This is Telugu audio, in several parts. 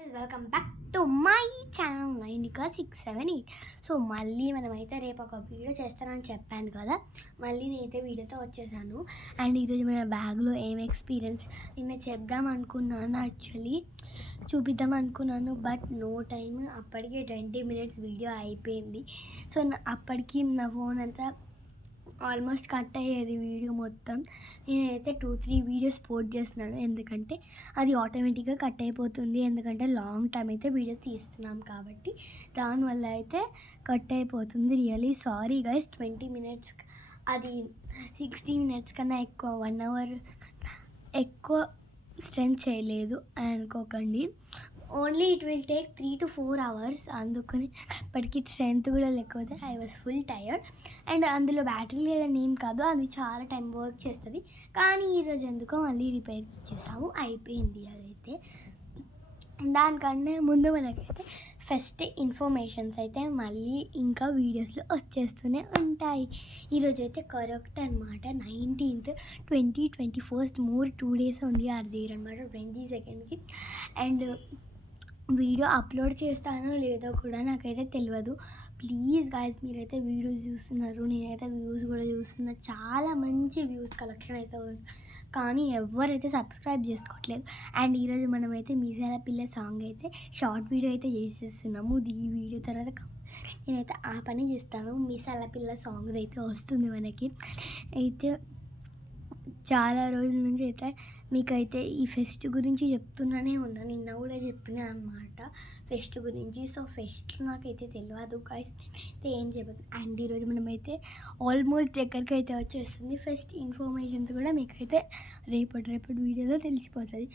Welcome back to my channel 9 678. So మళ్ళీ మనమైతే రేపు ఒక వీడియో చేస్తానని చెప్పాను కదా, మళ్ళీ నేనైతే వీడియోతో వచ్చేసాను. అండ్ ఈరోజు మన బ్యాగ్లో ఏం ఎక్స్పీరియన్స్ నిన్న చెప్దాం అనుకున్నాను, యాక్చువల్లీ చూపిద్దాం అనుకున్నాను, బట్ నో టైమ్. అప్పటికే 20 minutes వీడియో అయిపోయింది. సో అప్పటికి నా ఫోన్ అంతా ఆల్మోస్ట్ కట్ అయ్యేది వీడియో మొత్తం. నేనైతే 2-3 వీడియోస్ పోస్ట్ చేస్తున్నాను, ఎందుకంటే అది ఆటోమేటిక్గా కట్ అయిపోతుంది. ఎందుకంటే లాంగ్ టైం అయితే వీడియోస్ తీస్తున్నాం కాబట్టి దానివల్ల అయితే కట్ అయిపోతుంది. Really sorry guys. 20 minutes అది 60 minutes కన్నా ఎక్కువ 1 hour ఎక్కువ స్ట్రెంత్ చేయలేదు అని అనుకోకండి. Only it will take 3 to 4 hours. అందుకని ఇప్పటికి స్ట్రెంత్ కూడా లేకపోతే I was full tired. And అందులో బ్యాటరీ లేదని ఏం కాదు, అది చాలా టైం వర్క్ చేస్తుంది. కానీ ఈరోజు ఎందుకో మళ్ళీ రిపేర్కి ఇచ్చేసాము, అయిపోయింది అదైతే. దానికన్నా ముందు మనకైతే ఫస్ట్ ఇన్ఫర్మేషన్స్ అయితే మళ్ళీ ఇంకా వీడియోస్లో వచ్చేస్తూనే ఉంటాయి. ఈరోజు అయితే కరెక్ట్ అనమాట 19th 2021 మోర్ 2 days ఉంది అది అనమాట 22nd. అండ్ వీడియో అప్లోడ్ చేస్తానో లేదో కూడా నాకైతే తెలియదు. ప్లీజ్ గాయస్, మీరైతే వీడియోస్ చూస్తున్నారు, నేనైతే వ్యూస్ కూడా చూస్తున్నా, చాలా మంచి వ్యూస్ కలెక్షన్ అయితే ఉంది, కానీ ఎవరైతే సబ్స్క్రైబ్ చేసుకోవట్లేదు. అండ్ ఈరోజు మనమైతే మీసాల పిల్ల సాంగ్ అయితే షార్ట్ వీడియో అయితే చేసేస్తున్నాము. ఈ వీడియో తర్వాత నేనైతే ఆ పని చేస్తాను. మీసాల పిల్ల సాంగ్ అయితే వస్తుంది మనకి. అయితే చాలా రోజుల నుంచి అయితే మీకైతే ఈ ఫెస్ట్ గురించి చెప్తున్నానే ఉన్నాను, నిన్న కూడా చెప్పిన అనమాట ఫెస్ట్ గురించి. సో ఫెస్ట్ నాకైతే తెలియదు గైస్, అయితే ఏం చెప్పదు. అండ్ ఈరోజు మనమైతే ఆల్మోస్ట్ దగ్గరికి అయితే వచ్చేస్తుంది. ఫెస్ట్ ఇన్ఫర్మేషన్స్ కూడా మీకైతే రేపటి వీడియోలో తెలిసిపోతుంది.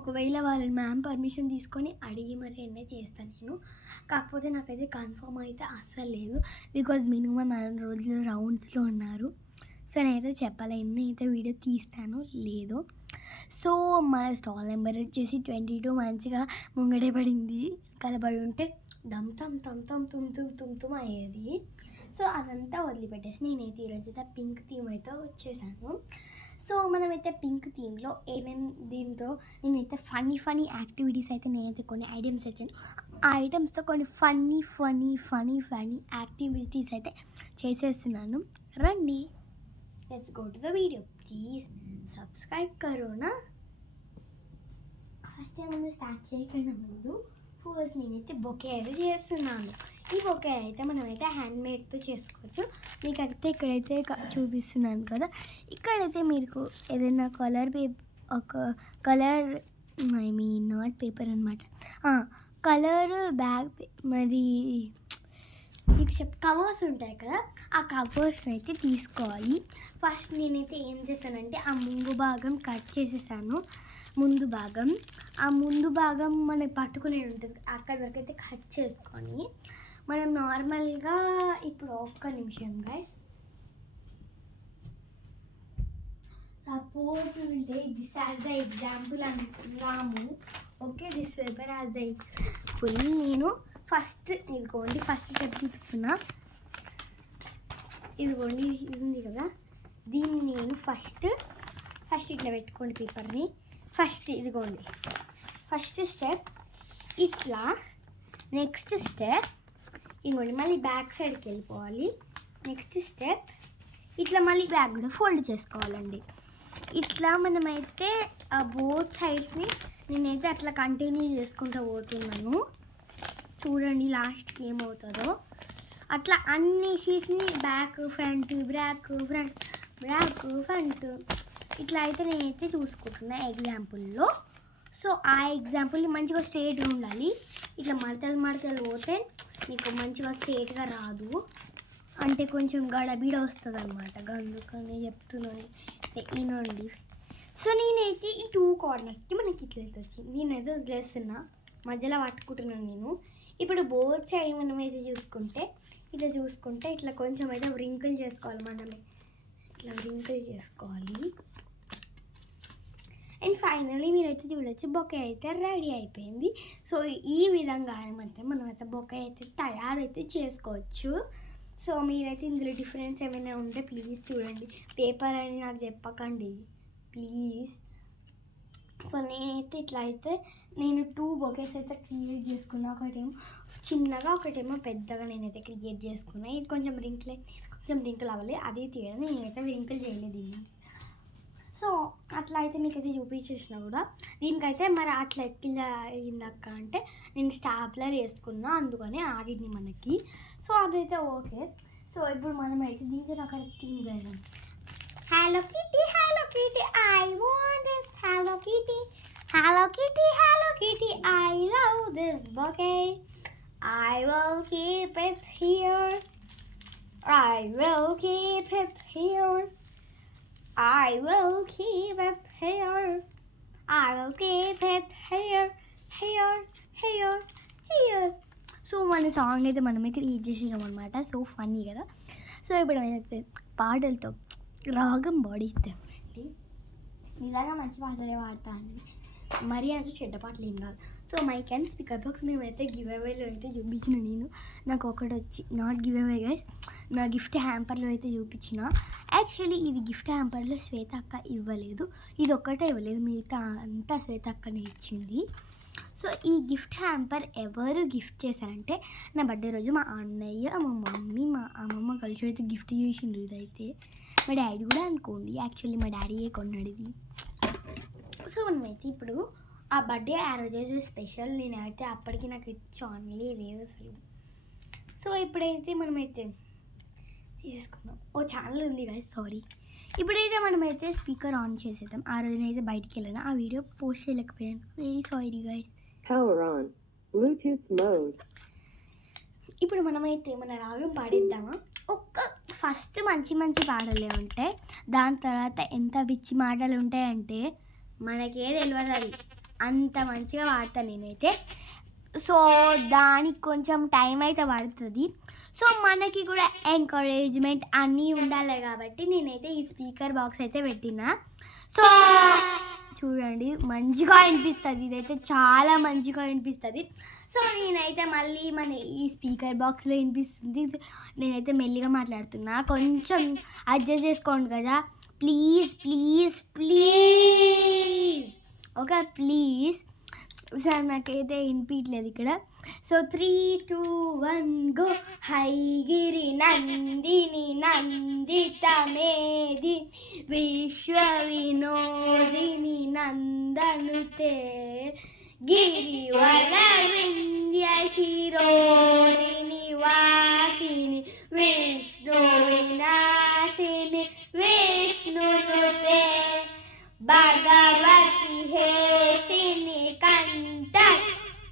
ఒకవేళ వాళ్ళ మ్యామ్ పర్మిషన్ తీసుకొని అడిగి మరి ఎన్నే చేస్తాను నేను. కాకపోతే నాకైతే కన్ఫర్మ్ అయితే అస్సలు లేదు, బికాజ్ మినిమం 9 రోజులు రౌండ్స్లో ఉన్నారు. సో నేనైతే చెప్పాలి ఎన్ని అయితే వీడియో తీస్తానో లేదో. సో మన స్టాల్ నెంబర్ వచ్చేసి 22 మంచిగా ముంగడే పడింది. కలబడి ఉంటే దమ్ తమ్ తమ్ తమ్ తుమ్ తుమ్ తుమ్ తుమ్ అయ్యేది. సో అదంతా వదిలిపెట్టేసి నేనైతే ఈరోజు అయితే పింక్ థీమ్ అయితే వచ్చేసాను. సో మనమైతే పింక్ థీమ్లో ఏమేమి దీంతో నేనైతే ఫన్నీ యాక్టివిటీస్ అయితే నేనైతే కొన్ని ఐటమ్స్ వచ్చాను. ఆ ఐటమ్స్తో కొన్ని ఫన్నీ యాక్టివిటీస్ అయితే చేసేస్తున్నాను. రండి, let's go to the video. Please subscribe करो ना. ఫస్ట్ ముందు స్టార్ట్ చేయకుండా ముందు ఫస్ట్ నేనైతే బొకే అయితే చేస్తున్నాను. ఈ బొకే అయితే మనమైతే హ్యాండ్మేడ్తో చేసుకోవచ్చు. మీకు అయితే ఇక్కడైతే చూపిస్తున్నాను కదా, ఇక్కడైతే మీకు ఏదైనా ఒక కలర్ నాట్ పేపర్ అనమాట, కలర్ బ్యాగ్ మరి మీకు కవర్స్ ఉంటాయి కదా, ఆ కవర్స్ని అయితే తీసుకోవాలి. ఫస్ట్ నేనైతే ఏం చేశానంటే ఆ ముందు భాగం కట్ చేసేసాను. ఆ ముందు భాగం మనకి పట్టుకునేది ఉంటుంది, అక్కడి వరకు అయితే కట్ చేసుకొని మనం నార్మల్గా ఇప్పుడు ఒక్క నిమిషం guys, suppose will take this as the example అనుకున్నాము. Okay, this paper as the example. నేను ఫస్ట్ ఇదిగోండి ఫస్ట్ స్టెప్ చూపిస్తున్నా. ఇదిగోండి ఇది ఉంది కదా, దీన్ని నేను ఫస్ట్ ఇట్లా పెట్టుకోండి పేపర్ని. ఇదిగోండి ఫస్ట్ స్టెప్ ఇట్లా. నెక్స్ట్ స్టెప్ ఇదిగోండి మళ్ళీ బ్యాక్ సైడ్కి వెళ్ళిపోవాలి. నెక్స్ట్ స్టెప్ ఇట్లా మళ్ళీ బ్యాక్ కూడా ఫోల్డ్ చేసుకోవాలండి. ఇట్లా మనమైతే బోత్ సైడ్స్ని నేనైతే అట్లా కంటిన్యూ చేసుకుంటూ పోతున్నాను. చూడండి లాస్ట్కి ఏమవుతుందో. అట్లా అన్ని షీట్స్ని బ్యాక్ ఫ్రంట్ ఇట్లా అయితే నేనైతే చూసుకుంటున్నా ఎగ్జాంపుల్లో. సో ఆ ఎగ్జాంపుల్ని మంచిగా స్ట్రైట్గా ఉండాలి. ఇట్లా మడతలు పోతే మీకు మంచిగా స్ట్రైట్గా రాదు, అంటే కొంచెం గడబిడ వస్తుంది అనమాట. అందుకని చెప్తున్నాను ఈనండి. సో నేనైతే ఈ 2 కార్నర్స్కి మనకి ఇట్లా అయితే వచ్చింది, నేనైతే వదిలేస్తున్నా, మధ్యలో పట్టుకుంటున్నాను నేను. ఇప్పుడు బోత్ సైడ్ మనమైతే చూసుకుంటే ఇట్లా కొంచెం అయితే వ్రింకిల్ చేసుకోవాలి, మనమే ఇట్లా వ్రింకిల్ చేసుకోవాలి. అండ్ ఫైనల్లీ మీరైతే చూడొచ్చు బొకే అయితే రెడీ అయిపోయింది. సో ఈ విధంగా మనమైతే బొకే అయితే తయారైతే చేసుకోవచ్చు. సో మీరైతే ఇందులో డిఫరెన్స్ ఏమైనా ఉంటే ప్లీజ్ చూడండి, పేపర్ అని నాకు చెప్పకండి ప్లీజ్. సో నేనైతే ఇట్లా అయితే నేను 2 బొకేస్ అయితే క్రియేట్ చేసుకున్నా. ఒకటేమో చిన్నగా, ఒకటేమో పెద్దగా నేనైతే క్రియేట్ చేసుకున్నా. ఇది కొంచెం రింకులు అవ్వాలి, అది తీయడం. నేనైతే రింకులు చేయలేదు ఇది. సో అట్లా అయితే మీకైతే చూపించేసిన కూడా. దీనికైతే మరి అట్లా ఎక్కిలా అయిందక్క అంటే నేను స్టాప్లర్ వేసుకున్నా, అందుకని ఆగింది మనకి. సో అదైతే ఓకే. సో ఇప్పుడు మనం అయితే దీంతో అక్కడ థీమ్ చేద్దాం. Hello Kitty, I want this Hello Kitty. Hello Kitty, I love this bouquet. I will keep it here. I will keep it here. I will keep it here. I will keep it here. So మన సాంగ్ అయితే మనమే క్రియేట్ చేసినాం అనమాట. సో ఫన్నీ కదా. సో ఇప్పుడు అయితే పాటలతో రాగం పాడిస్తామండి. నిజంగా మంచి పాటలే పాడతానండి, మరీ అంత చెడ్డ పాటలు ఏం కాదు. So mike and speaker box మేమైతే గివ్ అవేలో అయితే చూపించిన. నేను నాకు ఒకటి వచ్చి నాట్ గివ్ అవే గైస్, నా గిఫ్ట్ హ్యాంపర్లో అయితే చూపించిన. యాక్చువల్లీ ఇది గిఫ్ట్ హ్యాంపర్లో శ్వేత అక్క ఇవ్వలేదు, ఇది ఒక్కటే ఇవ్వలేదు, మిగతా అంతా శ్వేత అక్కనే ఇచ్చింది. సో ఈ గిఫ్ట్ హ్యాంపర్ ఎవరు గిఫ్ట్ చేశారంటే నా బర్త్డే రోజు మా అన్నయ్య, మా మమ్మీ, మా అమ్మమ్మ కలిసి అయితే గిఫ్ట్ చేసిండ్రు. ఇదైతే మా డాడీ కూడా అనుకోండి, యాక్చువల్లీ మా డాడీయే కొన్నాడు ఇది. సో మనమైతే ఇప్పుడు ఆ బర్త్డే ఆ రోజు అయితే స్పెషల్, నేనైతే అప్పటికి నాకు చాన్లీ లేదు అసలు. సో ఇప్పుడైతే మనమైతే తీసుకున్నాం. ఓ ఛానల్ ఉంది కదా, సారీ. ఇప్పుడైతే మనమైతే స్పీకర్ ఆన్ చేసేద్దాం. ఆ రోజునైతే బయటికి వెళ్ళాను, ఆ వీడియో పోస్ట్ చేయలేకపోయాను, very sorry guys. Power on, Bluetooth mode. ఇప్పుడు మనమైతే మన రాగం పాడిద్దామా? ఫస్ట్ మంచి పాటలే ఉంటాయి, దాని తర్వాత ఎంత పిచ్చి మాటలు ఉంటాయంటే మనకే తెలియదు, అది అంత మంచిగా పాడతాను నేనైతే. సో దానికి కొంచెం టైం అయితే పడుతుంది. సో మనకి కూడా ఎంకరేజ్మెంట్ అన్నీ ఉండాలి కాబట్టి నేనైతే ఈ స్పీకర్ బాక్స్ అయితే పెట్టినా. సో చూడండి మంచిగా వినిపిస్తుంది, ఇదైతే చాలా మంచిగా వినిపిస్తుంది. సో నేనైతే మళ్ళీ మన ఈ స్పీకర్ బాక్స్లో వినిపిస్తుంది, నేనైతే మెల్లిగా మాట్లాడుతున్నా, కొంచెం అడ్జస్ట్ చేసుకోండి కదా ప్లీజ్. Okay please. సార్ నాకైతే వినిపించలేదు ఇక్కడ. So 3, 2, 1 go. హైగిరి నందిని నందిత మేధి విశ్వ వినోదిని నందనుతే గిరివర వింధ్య శిరోదిని వాసిని విష్ణు వినాశిని విష్ణునుతే భగవతి హేసిని కంఠ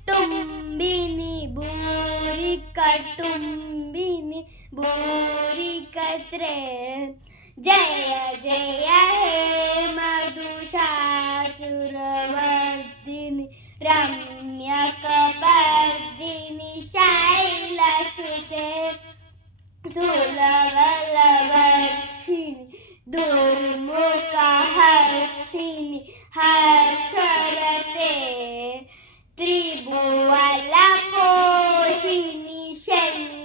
టుంబిని భూరికటుంబిని భూరికత్రే జయ జయ హే మధుశాసురవర్ధిని రమ్యకపర్దిని శైలసుతే సులవలవర్షిణి దుర్ముఖహర్షిణి హర్షరతే త్రిభువనపోషిణి శంకరతోషిణి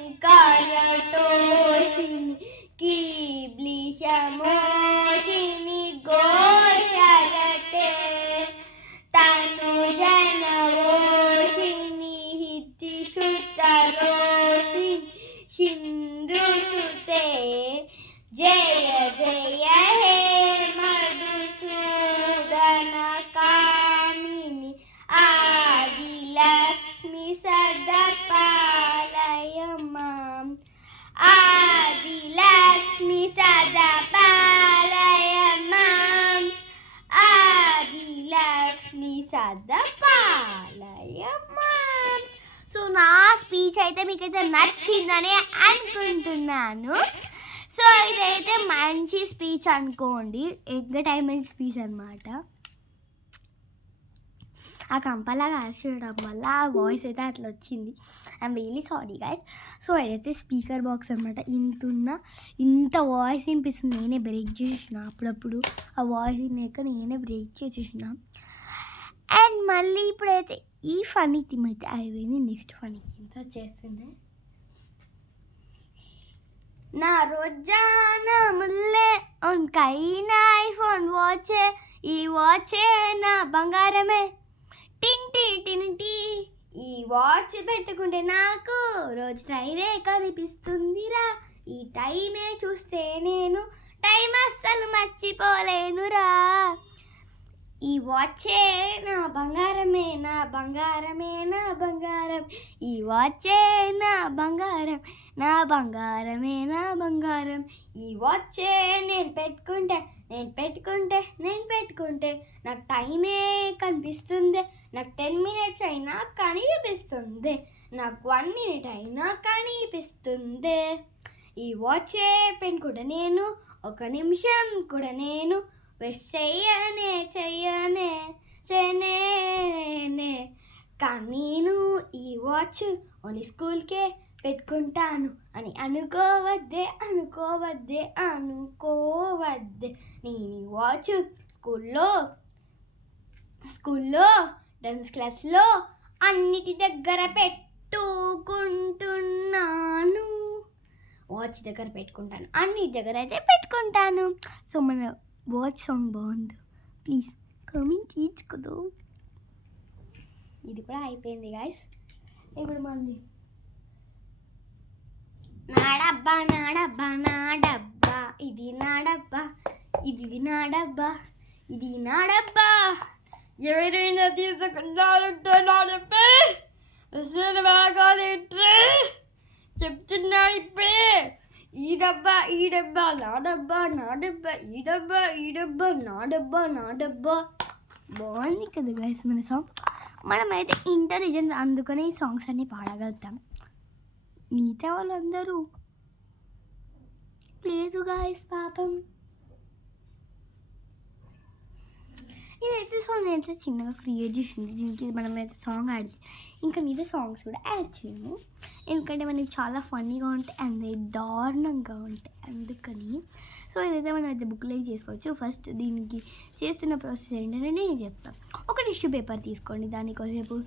కీబ్లిశమోషిణి ఘోషరతే తనుజనవోషిణి హితిసుతరోషిణి సింధుసుతే జయ జయ హే మధుసూదన కామిని ఆదిలక్ష్మి సదా పాలయ మాం. ఆదిలక్ష్మి సదా పాలయ మాం. ఆదిలక్ష్మి సదా పాలయ మాం. సో నా స్పీచ్ అయితే మీకైతే నచ్చిందని అనుకుంటున్నాను. సో ఇదైతే మంచి స్పీచ్ అనుకోండి, ఎంటర్టైన్మెంట్ స్పీచ్ అనమాట. ఆ కంపలాగా అరచేయడం వల్ల ఆ వాయిస్ అయితే అట్లా వచ్చింది. I'm really sorry guys. So ఇదైతే స్పీకర్ బాక్స్ అనమాట, ఇంత వాయిస్ వినిపిస్తుంది. నేనే బ్రేక్ చేసిన, అప్పుడప్పుడు ఆ వాయిస్ విన్నాక నేనే బ్రేక్ చేసేసిన. అండ్ మళ్ళీ ఇప్పుడైతే ఈ ఫనీ థీమ్ అయితే అయిపోయింది. నెక్స్ట్ ఫనీ థీమ్తో చేస్తున్నాయి. నా రోజానా ముల్లే ఉన్కైనా ఐఫోన్ వాచే ఈ వాచే నా బంగారమే టింటి టింటి ఈ వాచ్ పెట్టుకుంటే నాకు రోజు టైమే కనిపిస్తుందిరా ఈ టైమే చూస్తే నేను టైం అస్సలు మర్చిపోలేనురా ఈ వాచే నా బంగారమే నా బంగారమే నా బంగారం ఈ వాచే నా బంగారం నా బంగారమే నా బంగారం ఈ వాచే నేను పెట్టుకుంటే నాకు టైమే కనిపిస్తుంది నాకు 10 minutes అయినా కనిపిస్తుంది నాకు 1 minute అయినా కనిపిస్తుంది ఈ వాచే పెట్టుకుంటే నేను ఒక నిమిషం కూడా నేను వేస్ట్ చెయ్యనే కానీ నేను ఈ వాచ్ ఓన్లీ స్కూల్కే పెట్టుకుంటాను అని అనుకోవద్దే నేను ఈ వాచ్ స్కూల్లో డాన్స్ క్లాస్లో అన్నిటి దగ్గర పెట్టుకుంటున్నాను వాచ్ దగ్గర పెట్టుకుంటాను అన్నిటి దగ్గర అయితే పెట్టుకుంటాను సో మన వాచ్ సాంగ్ బాగుంది ప్లీజ్ కమెంట్ ఇచ్చుకోదు ఇది కూడా అయిపోయింది గాయస్ ఇప్పుడు మళ్ళీ నా డబ్బా ఇది నా డబ్బా ఎవరైనా తీసుకున్నారంటే నా డబ్బే అసలు బాగాలేట్రే చెప్తున్నాను ఇప్పుడే ఈ డబ్బా నా డబ్బా నా డబ్బా బాగుంది కదా గైస్ మన సాంగ్ మనమైతే ఇంటెలిజెన్స్ అందుకనే ఈ సాంగ్స్ అన్నీ పాడగలుగుతాం మిగతా వాళ్ళందరూ లేదు గాయస్ పాపం ఇదైతే సాంగ్ అయితే చిన్నగా క్రియేట్ చేసింది దీనికి మనమైతే సాంగ్ యాడ్ ఇంకా మీద సాంగ్స్ కూడా యాడ్ చేయము ఎందుకంటే మనకి చాలా ఫన్నీగా ఉంటాయి అండ్ దారుణంగా ఉంటాయి అందుకని సో ఇదైతే మనం అయితే బుక్లో చేసుకోవచ్చు ఫస్ట్ దీనికి చేస్తున్న ప్రాసెస్ ఏంటంటే నేను చెప్తాను ఒక టిష్యూ పేపర్ తీసుకోండి దాన్ని కొద్దిసేపు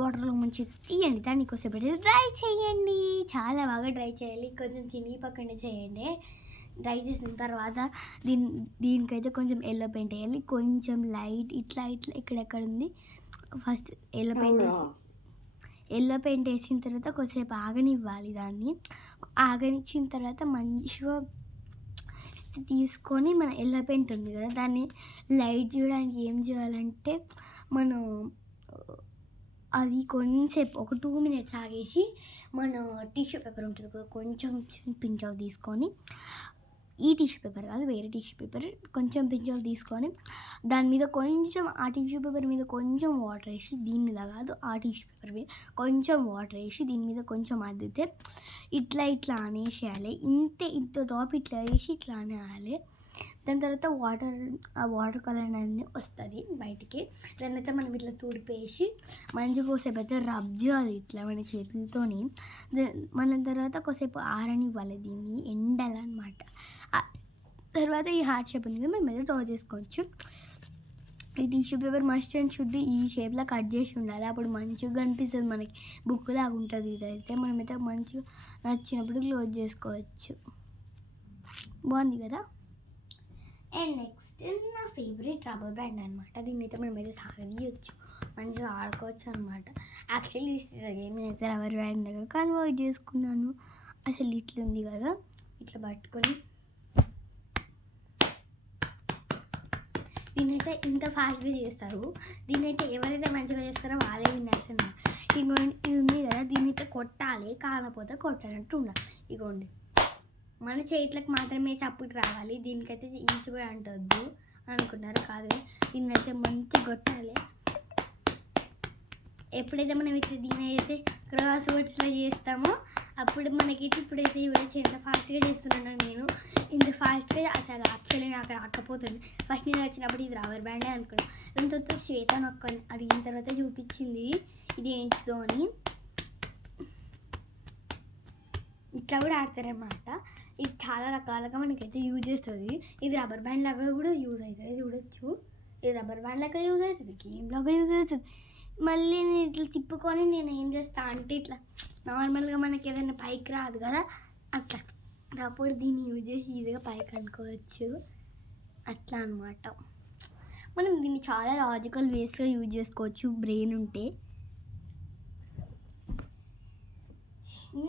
వాటర్లో ముంచి తీయండి దాన్ని కొద్దిసేపు డ్రై చేయండి చాలా బాగా డ్రై చేయాలి కొంచెం చిన్ని పక్కనే చేయండి డ్రై చేసిన తర్వాత దీనికైతే కొంచెం ఎల్లో పెయింట్ వేయాలి కొంచెం లైట్ ఇట్లా ఇక్కడెక్కడ ఉంది ఫస్ట్ ఎల్లో పెయింట్ వేసిన తర్వాత కొద్దిసేపు ఆగనివ్వాలి దాన్ని ఆగనిచ్చిన తర్వాత మంచిగా తీసుకొని మన ఎల్లో పెయింట్ ఉంది కదా దాన్ని లైట్ చేయడానికి ఏం చేయాలంటే మనం అది కొంచెంసేపు ఒక 2 minutes ఆగేసి మన టిష్యూ పేపర్ ఉంటుంది కదా కొంచెం పించ్ ఆఫ్ తీసుకొని ఈ టిష్యూ పేపర్ కాదు వేరే టిష్యూ పేపర్ కొంచెం పించ్ ఆఫ్ తీసుకొని దాని మీద కొంచెం ఆ టిష్యూ పేపర్ మీద కొంచెం వాటర్ వేసి దీని మీద కాదు ఆ టిష్యూ పేపర్ మీద కొంచెం వాటర్ వేసి దీని మీద కొంచెం అద్దితే ఇట్లా అనేసేయాలి ఇంత డ్రాప్ ఇట్లా వేసి ఇట్లా అనేయాలి దాని తర్వాత ఆ వాటర్ కలర్ అనేది వస్తుంది బయటికి దాని అయితే మనం ఇట్లా తుడిపేసి మంచి కోసేపు అయితే రబ్ చేయాలి ఇట్లా మన చేతులతోని మన తర్వాత కొద్దిసేపు ఆరనివ్వాలి దీన్ని ఎండాలన్నమాట తర్వాత ఈ హార్ట్ షేప్ ఉంది మనం మీద డ్రా చేసుకోవచ్చు ఈ tissue paper must and should ఈ షేప్లో కట్ చేసి ఉండాలి అప్పుడు మంచిగా కనిపిస్తుంది మనకి బుక్ లాగా ఉంటుంది ఇదైతే మనమైతే మంచిగా నచ్చినప్పుడు క్లోజ్ చేసుకోవచ్చు బాగుంది కదా అండ్ నెక్స్ట్ నా ఫేవరెట్ రబ్బర్ బ్యాండ్ అనమాట దీన్ని అయితే మనమైతే సాగదీయచ్చు మంచిగా ఆడుకోవచ్చు అనమాట యాక్చువల్లీ నేనైతే రబ్బర్ బ్యాండ్ కన్వర్ట్ చేసుకున్నాను అసలు ఇట్లా ఉంది కదా ఇట్లా పట్టుకొని దీన్నైతే ఇంత ఫాస్ట్గా చేస్తారు దీన్నైతే ఎవరైతే మంచిగా చేస్తారో వాళ్ళే విన్నర్స్ అన్నమాట ఇది ఉంది కదా దీన్నైతే కొట్టాలి కాకపోతే కొట్టాలంటూ ఉండాలి ఇగోండి మన చేతులకు మాత్రమే చప్పుటి రావాలి దీనికైతే ఇంచు కూడా అంటొద్దు అనుకున్నారు కాదు దీన్నైతే మంచిగా కొట్టాలి ఎప్పుడైతే మనం ఇట్లా దీని అయితే క్రాస్ వర్డ్స్లో చేస్తామో అప్పుడు మనకైతే ఇప్పుడైతే ఇవైతే ఎంత ఫాస్ట్గా చేస్తున్నాను నేను ఇంత ఫాస్ట్గా అసలు యాక్చువల్లీ నాకు రాకపోతుంది ఫస్ట్ నేను వచ్చినప్పుడు ఇది రబ్బర్ బ్యాండే అనుకున్నాను దాని తర్వాత శ్వేత నొక్కని అడిగిన తర్వాత చూపించింది ఇది ఏంటిదో అని ఇట్లా కూడా ఆడతారనమాట ఇది చాలా రకాలుగా మనకైతే యూజ్ చేస్తుంది ఇది రబ్బర్ బ్యాండ్ లాగా కూడా యూజ్ అవుతుంది చూడొచ్చు ఇది రబ్బర్ బ్యాండ్ లాగా యూజ్ అవుతుంది గేమ్ లాగా యూజ్ అవుతుంది మళ్ళీ నేను ఇట్లా తిప్పుకొని నేను ఏం చేస్తాను అంటే ఇట్లా నార్మల్గా మనకి ఏదైనా పైకి రాదు కదా అట్లా అప్పుడు దీన్ని యూజ్ చేసి ఈజీగా పైకి అనుకోవచ్చు. అట్లా అనమాట. మనం దీన్ని చాలా లాజికల్ వేస్లో యూజ్ చేసుకోవచ్చు బ్రెయిన్ ఉంటే.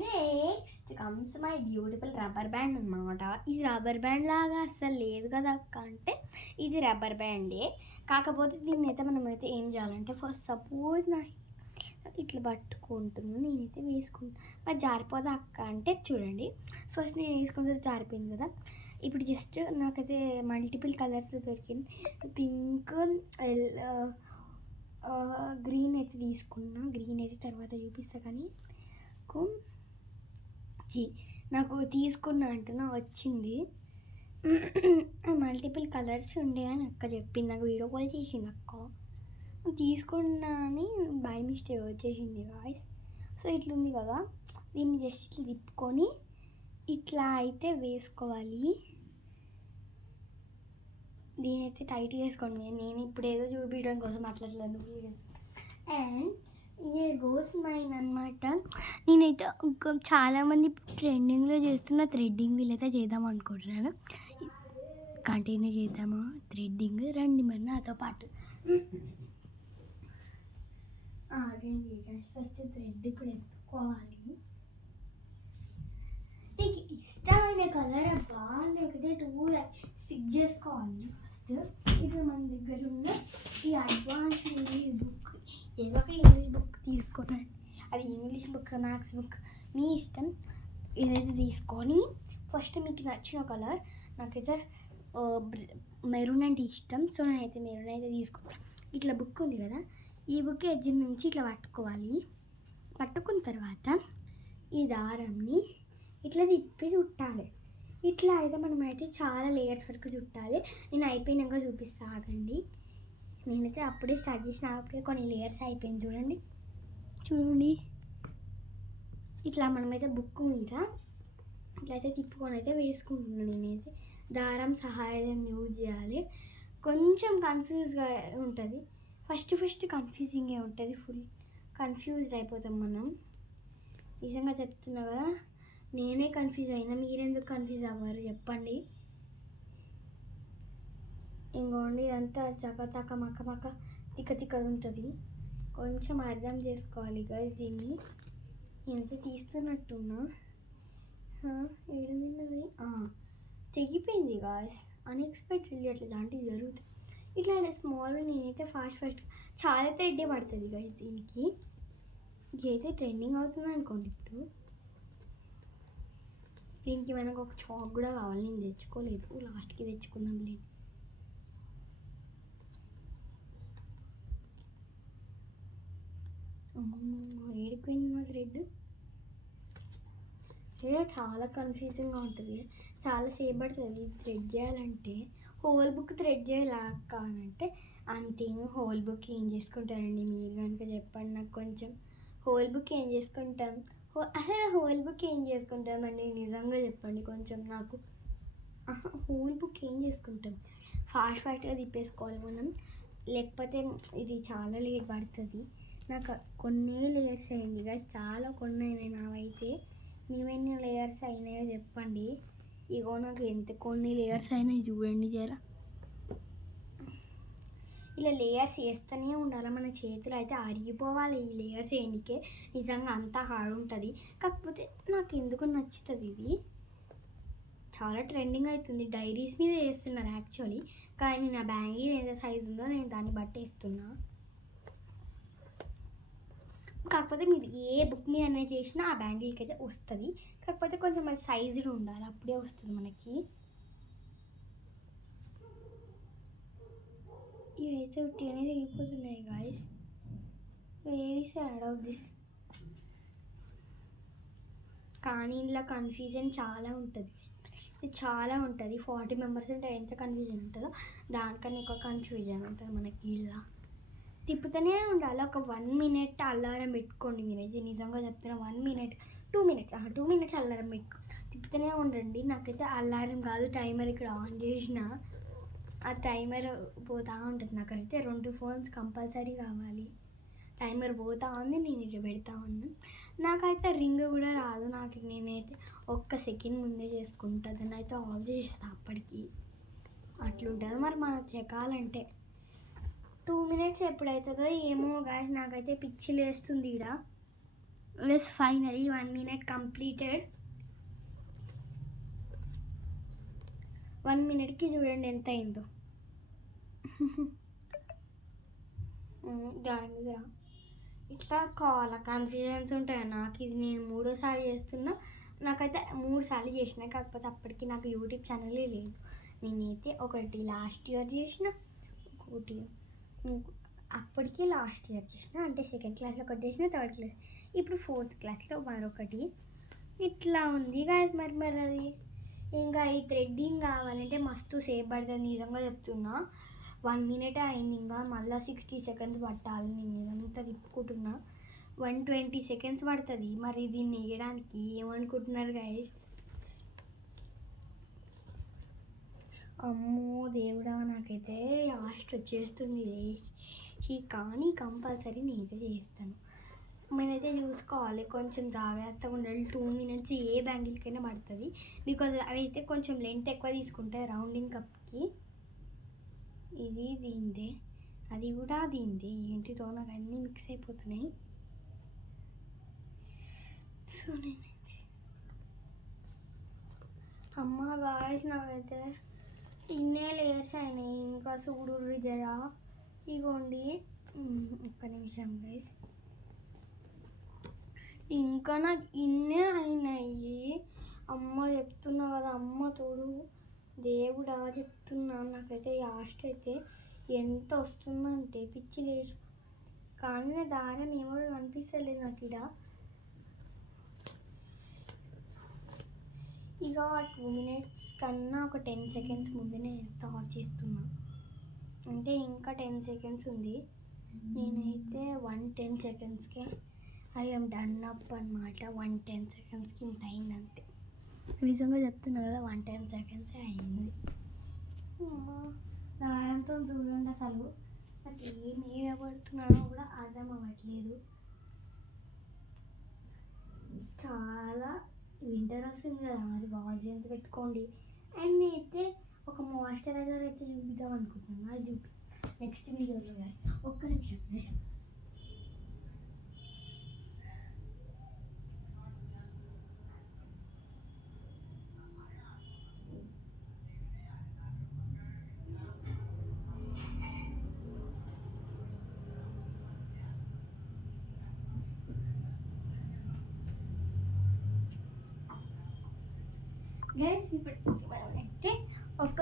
Next comes my beautiful rubber band అనమాట. ఇది రబ్బర్ బ్యాండ్ లాగా అస్సలు లేదు కదా అక్క అంటే, ఇది రబ్బర్ బ్యాండే. కాకపోతే దీన్ని అయితే మనమైతే ఏం చేయాలంటే, ఫస్ట్ సపోజ్ నా ఇట్లా పట్టుకుంటున్నాను, నేనైతే వేసుకుంటాను. మరి జారిపోదా అక్క అంటే చూడండి, ఫస్ట్ నేను వేసుకున్న జారిపోయింది కదా. ఇప్పుడు జస్ట్ నాకైతే మల్టిపుల్ కలర్స్ దొరికింది. పింక్, గ్రీన్ అయితే తీసుకున్నా. గ్రీన్ అయితే తర్వాత చూపిస్తా. కానీ నాకు తీసుకున్నా అంటున్నా వచ్చింది. మల్టిపుల్ కలర్స్ ఉండే అని అక్క చెప్పింది, నాకు వీడియో కాల్ చేసింది అక్క. తీసుకున్నా అని బై మిస్టేక్ వచ్చేసింది గాయ్స్. సో ఇట్లుంది కదా, దీన్ని జస్ట్ ఇట్లా తిప్పుకొని ఇట్లా అయితే వేసుకోవాలి. దీని అయితే టైట్ వేసుకోండి. నేను ఇప్పుడు ఏదో చూపించడం కోసం అట్లా నువ్వు వేసుకో. అండ్ ఇయే గోస్ మైన్ అనమాట. నేనైతే చాలామంది ట్రెండింగ్లో చేస్తున్న థ్రెడ్డింగ్ వీళ్ళైతే చేద్దాం అనుకుంటున్నాను. కంటిన్యూ చేద్దామా థ్రెడ్డింగ్? రండి మరి నాతో పాటు. ఫస్ట్ థ్రెడ్ ఇప్పుడు ఎత్తుకోవాలి. నీకు ఇష్టమైన కలర్ అబ్బా లేకపోతే 2 స్టిక్ చేసుకోవాలి. ఫస్ట్ ఇప్పుడు మన దగ్గర ఉన్న ఈ అడ్వాన్స్ ఇంగ్లీష్ బుక్, ఏదో ఒక ఇంగ్లీష్ బుక్ తీసుకోండి. అది ఇంగ్లీష్ బుక్, మ్యాథ్స్ బుక్ మీ ఇష్టం. ఇదైతే తీసుకొని ఫస్ట్ మీకు నచ్చిన కలర్, నాకైతే మెరూన్ అంటే ఇష్టం, సో నేనైతే మెరూన్ అయితే తీసుకుంటాను. ఇట్లా బుక్ ఉంది కదా, ఈ బుక్ ఎడ్జ్ నుంచి ఇట్లా పట్టుకోవాలి. పట్టుకున్న తర్వాత ఈ దారంని ఇట్లా తిప్పి చుట్టాలి. ఇట్లా అయితే మనమైతే చాలా లేయర్స్ వరకు చుట్టాలి. నేను అయిపోయినాక చూపిస్తా, ఆగండి. నేనైతే అప్పుడే స్టార్ట్ చేసిన, అప్పుడే కొన్ని లేయర్స్ అయిపోయింది. చూడండి ఇట్లా మనమైతే బుక్ మీద ఇట్లయితే తిప్పుకొని అయితే వేసుకుంటున్నాను. నేనైతే దారం సహాయం యూజ్ చేయాలి. కొంచెం కన్ఫ్యూజ్గా ఉంటుంది. ఫస్ట్ కన్ఫ్యూజింగే ఉంటుంది. ఫుల్ కన్ఫ్యూజ్డ్ అయిపోతాం మనం. నిజంగా చెప్తున్నా కదా, నేనే కన్ఫ్యూజ్ అయినా, మీరెందుకు కన్ఫ్యూజ్ అవ్వరు చెప్పండి. ఇంకోండి ఇదంతా చకతక మక్క తిక్క ఉంటుంది. కొంచెం అర్థం చేసుకోవాలి గైస్ దీన్ని. నేనైతే తీస్తున్నట్టున్నా. ఏడున్నది తెగిపోయింది గాయస్. అన్ఎక్స్పెక్టెడ్లీ అట్లా లాంటివి జరుగుతుంది. ఇట్లా స్మాల్ నేనైతే ఫాస్ట్ చాలా థ్రెడ్డే పడుతుంది గైస్ దీనికి. ఇదైతే ట్రెండింగ్ అవుతుంది అనుకోండి. ఇప్పుడు దీనికి మనకు ఒక చాక్ కూడా కావాలి, నేను తెచ్చుకోలేదు, లాస్ట్కి తెచ్చుకుందాం లేదు. ఏడిపోయింది మా థ్రెడ్. చాలా కన్ఫ్యూజింగ్గా ఉంటుంది, చాలాసేపు పడుతుంది థ్రెడ్ చేయాలంటే. హోల్ బుక్ థ్రెడ్ చేయాలక్క అని అంటే అంతే. హోల్ బుక్ ఏం చేసుకుంటారండి మీరు కనుక చెప్పండి నాకు కొంచెం. హోల్ బుక్ ఏం చేసుకుంటాం, అసలు హోల్ బుక్ ఏం చేసుకుంటామండి నిజంగా చెప్పండి కొంచెం నాకు. హోల్ బుక్ ఏం చేసుకుంటాం, ఫాస్ట్గా తిప్పేసుకోవాలి మనం, లేకపోతే ఇది చాలా లేట్ పడుతుంది. నాకు కొన్ని లేయర్స్ అయింది గైస్, చాలా కొన్ని అయినాయి నావైతే. మీవెన్ని లేయర్స్ అయినాయో చెప్పండి. ఇగో నాకు ఎంత కొన్ని లేయర్స్ అయినాయి చూడండి జర. ఇలా లేయర్స్ వేస్తూనే ఉండాలి, మన చేతులు అయితే అరిగిపోవాలి ఈ లేయర్స్ వేయడానికే. నిజంగా అంతా హార్డ్ ఉంటుంది, కాకపోతే నాకు ఎందుకు నచ్చుతుంది ఇది. చాలా ట్రెండింగ్ అవుతుంది, డైరీస్ మీద వేస్తున్నారు యాక్చువల్లీ. కానీ నా బ్యాంగిల్ ఎంత సైజు ఉందో నేను దాన్ని బట్టి వేస్తున్నా. కాకపోతే మీరు ఏ బుక్ మీద అనేది చేసినా ఆ బ్యాంగిల్కి అయితే వస్తుంది. కాకపోతే కొంచెం అది సైజుడ్ ఉండాలి, అప్పుడే వస్తుంది మనకి. ఇవైతే ఉట్టి అనేది అయిపోతున్నాయి guys. Very sad of this. కానీ ఇలా కన్ఫ్యూజన్ చాలా ఉంటుంది, ఇది చాలా ఉంటుంది. 40 మెంబర్స్ ఉంటే ఎంత కన్ఫ్యూజన్ ఉంటుందో దానికన్నా ఎక్కువ కన్ఫ్యూజన్ ఉంటుంది మనకి. ఇలా తిప్పుతూనే ఉండాలి. ఒక 1 minute అలారం పెట్టుకోండి మీరైతే, నిజంగా చెప్తున్నా. 1 minute 2 minutes 2 minutes అలారం పెట్టుకోండి, తిప్పుతూనే ఉండండి. నాకైతే అలారం కాదు టైమర్ ఇక్కడ ఆన్ చేసిన ఆ టైమర్ పోతూ ఉంటుంది. నాకైతే 2 phones కంపల్సరీ కావాలి. టైమర్ పోతా ఉంది, నేను ఇటు పెడతా ఉన్నా. నాకైతే రింగ్ కూడా రాదు. నేనైతే ఒక్క సెకండ్ ముందే చేసుకుంటా, దాన్ని అయితే ఆఫ్ చేస్తా అప్పటికి. అట్లుంటుంది మరి మన చెక్కాలంటే. 2 minutes ఎప్పుడవుతుందో ఏమో గాయస్, నాకైతే పిచ్చి లేస్తుంది ఈడ. Less finally 1 minute completed. 1 minuteకి చూడండి ఎంత అయిందో. దాని మీద ఇట్లా కన్ఫ్యూజన్స్ ఉంటాయి నాకు. ఇది నేను 3వ సారి చేస్తున్నా. నాకైతే 3 సార్లు చేసిన, కాకపోతే అప్పటికి నాకు యూట్యూబ్ ఛానలే లేదు. నేనైతే ఒకటి లాస్ట్ ఇయర్ చేసిన, ఒకటి అప్పటికి లాస్ట్ ఇయర్ చేసిన, అంటే 2nd క్లాస్లో ఒకటి చేసిన, 3rd క్లాస్, ఇప్పుడు 4th క్లాస్లో మరొకటి. ఇట్లా ఉంది గాయస్. మరి అది ఇంకా ఈ థ్రెడ్డింగ్ కావాలంటే మస్తు సేపు పడుతుంది, నిజంగా చెప్తున్నా. 1 minute అయింది, ఇంకా మళ్ళీ 60 seconds పట్టాలి. నేను ఇదంతా తిప్పుకుంటున్నా, 120 seconds పడుతుంది. మరి దీన్ని వేయడానికి ఏమనుకుంటున్నారు గాయస్? అమ్మో దేవుడా, నాకైతే లాస్ట్ వచ్చేస్తుంది కానీ కంపల్సరీ నేనైతే చేస్తాను. నేనైతే చూసుకోవాలి, కొంచెం జాగ్రత్తగా ఉండాలి. 2 minutes ఏ బ్యాంగిల్కైనా పడుతుంది, బికాజ్ అవి అయితే కొంచెం లెంత్ ఎక్కువ తీసుకుంటాయి రౌండింగ్ కప్కి. ఇది దీందే, అది కూడా దీందే. ఏంటితో నాకు అన్నీ మిక్స్ అయిపోతున్నాయి. సో నేనైతే అమ్మ గాయస్, నాకైతే ఇన్నే లేయర్స్ అయినాయి. ఇంకా చూడు జరా, ఇగోండి. ఒక్క నిమిషం గైస్, ఇంకా నాకు ఇన్నే అయినాయి. అమ్మ చెప్తున్నా కదా, అమ్మ తోడు దేవుడా చెప్తున్నా. నాకైతే లాస్ట్ అయితే ఎంత వస్తుందంటే పిచ్చి లేచి, కానీ నా దారం ఏమో కనిపిస్తలేదు నాకు ఇక్కడ. ఇక 2 minutes కన్నా ఒక 10 seconds ముందునే థాట్ చేస్తున్నా, అంటే ఇంకా 10 seconds ఉంది. నేనైతే 110 secondsకే ఐఎమ్ డన్ అప్ అనమాట. 110 secondsకి ఇంత అయింది అంతే. నిజంగా చెప్తున్నా కదా, 110 seconds అయింది. దారంతో చూడండి, అసలు నాకు ఏమి పడుతున్నానో కూడా అర్థం అవ్వట్లేదు. చాలా వింటర్ వస్తుంది కదా, మరి వాల్జన్స్ పెట్టుకోండి. అండ్ నేనైతే ఒక మాయిశ్చరైజర్ అయితే చూపిద్దాం అనుకుంటున్నాను, అది నెక్స్ట్ వీడియోలో. ఒక్క నిమిషం. గైస్, ఇప్పుడు మనం అయితే ఒక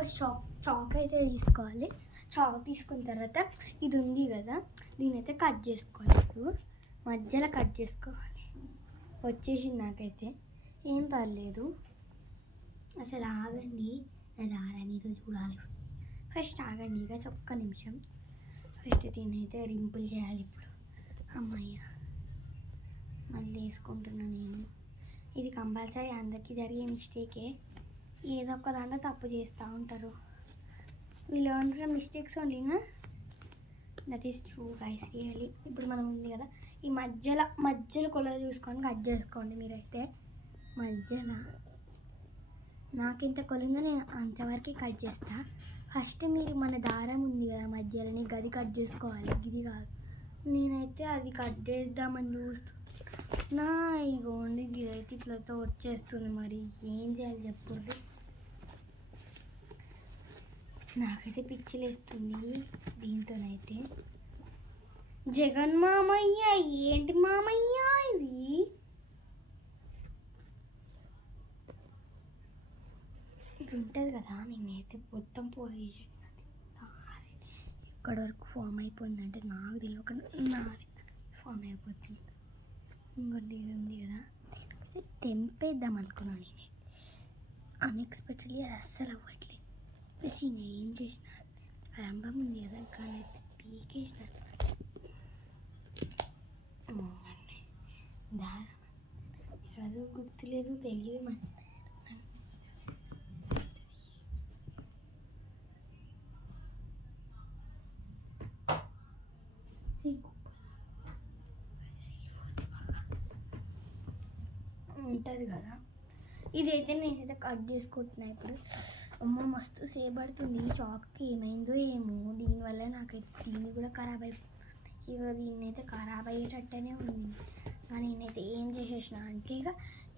చాక్ అయితే తీసుకోవాలి. చాక్ తీసుకున్న తర్వాత ఇది ఉంది కదా, దీనైతే కట్ చేసుకోవాలి. ఇప్పుడు మధ్యలో కట్ చేసుకోవాలి. వచ్చేసింది నాకైతే, ఏం పర్లేదు. అసలు ఆగండి, నా దారాన్ని ఏదో చూడాలి. ఫస్ట్ ఆగండి గైస్, ఒక్క నిమిషం. ఫస్ట్ దీన్నైతే రింపుల్ చేయాలి. ఇప్పుడు అమ్మయ్య, మళ్ళీ వేసుకుంటున్నాను నేను. ఇది కంపల్సరీ అందరికీ జరిగే మిస్టేకే, ఏదో ఒక దాంట్లో తప్పు చేస్తూ ఉంటారు. we learn from mistakes only, na? That is true guys, really. ఇప్పుడు మనం ఉంది కదా, ఈ మధ్యలో కొల చూసుకొని కట్ చేసుకోండి. మీరైతే మధ్యలో నాకెంత కొల ఉందో నేను అంతవరకు కట్ చేస్తా. ఫస్ట్ మీరు మన దారం ఉంది కదా మధ్యలోనే, గది కట్ చేసుకోవాలి, ఇది కాదు. నేనైతే అది కట్ చేద్దామని చూస్తున్నా, ఇగోండి ఇదైతే ఇట్లతో వచ్చేస్తుంది. మరి ఏం చేయాలి చెప్పుర్రి? నాకైతే పిచ్చిలేస్తుంది దీంతోనైతే. జగన్ మామయ్య, ఏంటి మామయ్య ఇది? ఇది ఉంటుంది కదా, నేనైతే మొత్తం పోయేసి ఎక్కడి వరకు ఫామ్ అయిపోయిందంటే నాకు తెలియకుండా నాది ఫామ్ అయిపోతుంది. ఇంకోటి ఇది ఉంది కదా, అయితే తెంపేద్దాం అనుకున్నాను నేను. అన్ఎక్స్పెక్టెడ్లీ అది అస్సలు అవ్వట్లేదు. ప్లస్ ఇంకా ఏం చేసిన రంభం ఉంది కదా, కానీ అయితే పీకేసిన దారం ఏదో గుర్తులేదు, తెలియదు మన. ఉంటుంది కదా. ఇదైతే నేనైతే కట్ చేసుకుంటున్నా ఇప్పుడు. అమ్మ మస్తు సేపడుతుంది. ఈ చాక్కి ఏమైందో ఏమో, దీనివల్ల నాకైతే దీన్ని కూడా ఖరాబ్ ఇక దీన్ని అయితే ఖరాబ్ అయ్యేటట్టనే ఉంది. కానీ నేనైతే ఏం చేసేసిన అంటే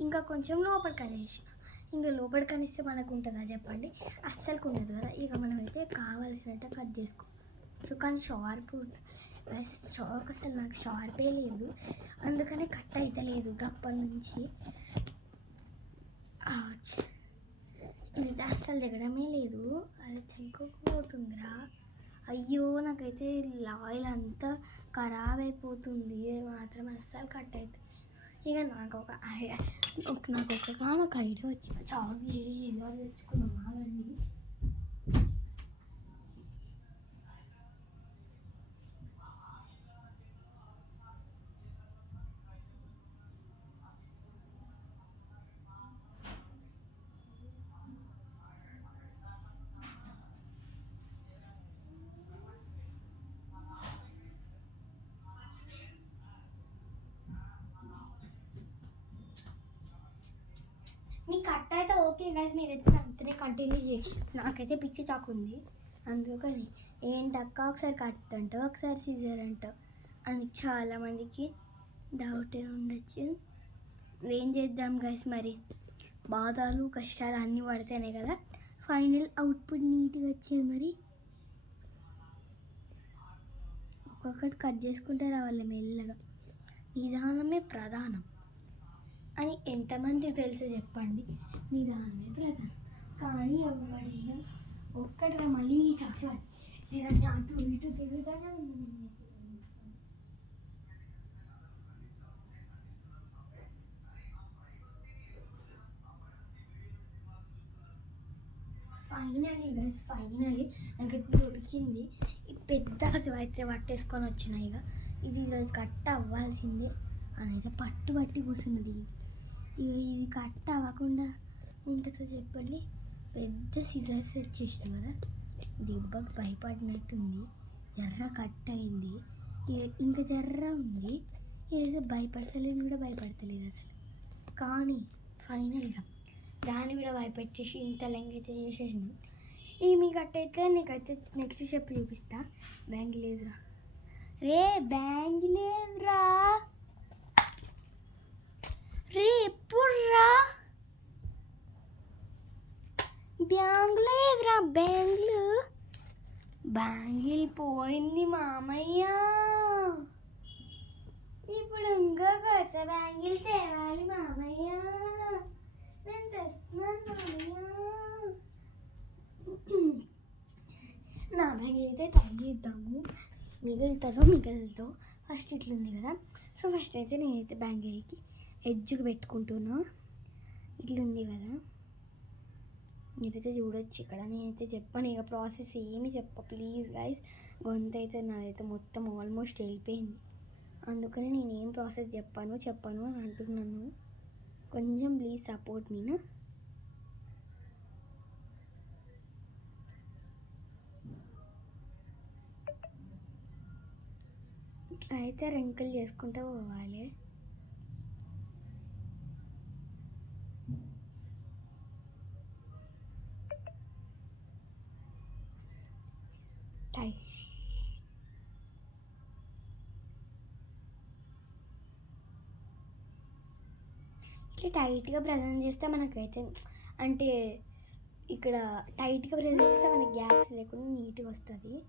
ఇంకా కొంచెం లోపలికి అనేసిన. ఇంకా లోపలికి అనిస్తే మనకు ఉంటుందా చెప్పండి, అస్సలు ఉండదు కదా. ఇక మనమైతే కావాల్సినట్టు కట్ చేసుకో. సో కానీ షార్ప్ చాక్ అసలు నాకు షార్పే లేదు, అందుకనే కట్ అయితే లేదు అప్పటి నుంచి. ఇది అస్సలు దిగడమే లేదు, అది చెంకోకపోతుందిరా. అయ్యో నాకైతే ఆయిల్ అంతా ఖరాబ్ అయిపోతుంది, మాత్రం అస్సలు కట్ అవుతుంది. ఇక నాకు ఒక ఐడియా వచ్చిన చాక్ తెచ్చుకున్నాం ఆగండి. మీ కట్ అయితే ఓకే గైస్, మీరైతే అంతనే కంటిన్యూ చేసి. నాకైతే పిచ్చి చాకు ఉంది, అందుకని ఏంటక్క ఒకసారి కట్ అంటావు ఒకసారి సీజర్ అంటావు అని చాలామందికి డౌటే ఉండొచ్చు. ఏం చేద్దాం గైస్, మరి బాధలు కష్టాలు అన్నీ పడితేనే కదా ఫైనల్ అవుట్పుట్ నీట్గా వచ్చేది. మరి ఒక్కొక్కటి కట్ చేసుకుంటే రావాలి మెల్లగా, నిదానమే ప్రధానం అని ఎంతమందికి తెలుసు చెప్పండి. నిదానమే ప్రధానం. కానీ ఎవరైనా ఒక్కటిగా మళ్ళీ చాక్లెట్ లేదంటే అటు ఇటు తిరుగుతానే ఉంది. ఫైనలీ నాకు ఇప్పుడు దొరికింది. ఈ పెద్ద అయితే పట్టేసుకొని వచ్చినాయి. ఇక ఇది ఈరోజు కట్ అవ్వాల్సిందే అని అయితే పట్టి కూర్చున్నది. ఇక ఇది కట్ అవ్వకుండా ఉంటుందో చెప్పండి. పెద్ద సిజర్స్ వచ్చేసినాయి కదా, దెబ్బకి భయపడినట్టుంది, జర్ర కట్ అయింది. ఇంకా జర్ర ఉంది, ఏదో భయపడతలేదు కూడా భయపడతలేదు అసలు. కానీ ఫైనల్గా దాన్ని కూడా భయపెట్టేసి ఇంత లెంగ్ అయితే చేసేసింది. ఈ మీ కట్ అయితే నీకైతే నెక్స్ట్ స్టెప్ చూపిస్తా. బ్యాంగిల్ లేదురా రే ఎప్పుడురా బ్యాంగిల్ పోయింది మామయ్య. ఇప్పుడు ఇంకా కొత్త బ్యాంగిల్ తేవాలి మామయ్య. నేను తెస్తున్నాను మామయ్య. నా బ్యాంగిల్ అయితే ట్రై చేద్దాము, మిగులుతుందో. ఫస్ట్ ఇట్లుంది కదా, సో ఫస్ట్ అయితే నేనైతే బ్యాంగిల్కి ఎడ్జ్కి పెట్టుకుంటున్నా. ఇట్లుంది కదా, మీరైతే చూడొచ్చు ఇక్కడ. నేనైతే చెప్పాను ఇక ప్రాసెస్ ఏమి ప్లీజ్ గైస్. గొంతు అయితే నాదైతే మొత్తం ఆల్మోస్ట్ వెళ్ళిపోయింది, అందుకని నేను ఏం ప్రాసెస్ చెప్పాను అని అంటున్నాను. కొంచెం ప్లీజ్ సపోర్ట్ మీనా. ఇట్లా అయితే రెంకలు చేసుకుంటూ పోవాలి. ఇట్లా టైట్గా ప్రజెంట్ చేస్తే మనకైతే అంటే ఇక్కడ టైట్గా ప్రెస్ చేస్తే మనకి గ్యాప్స్ లేకుండా నీట్గా వస్తుంది.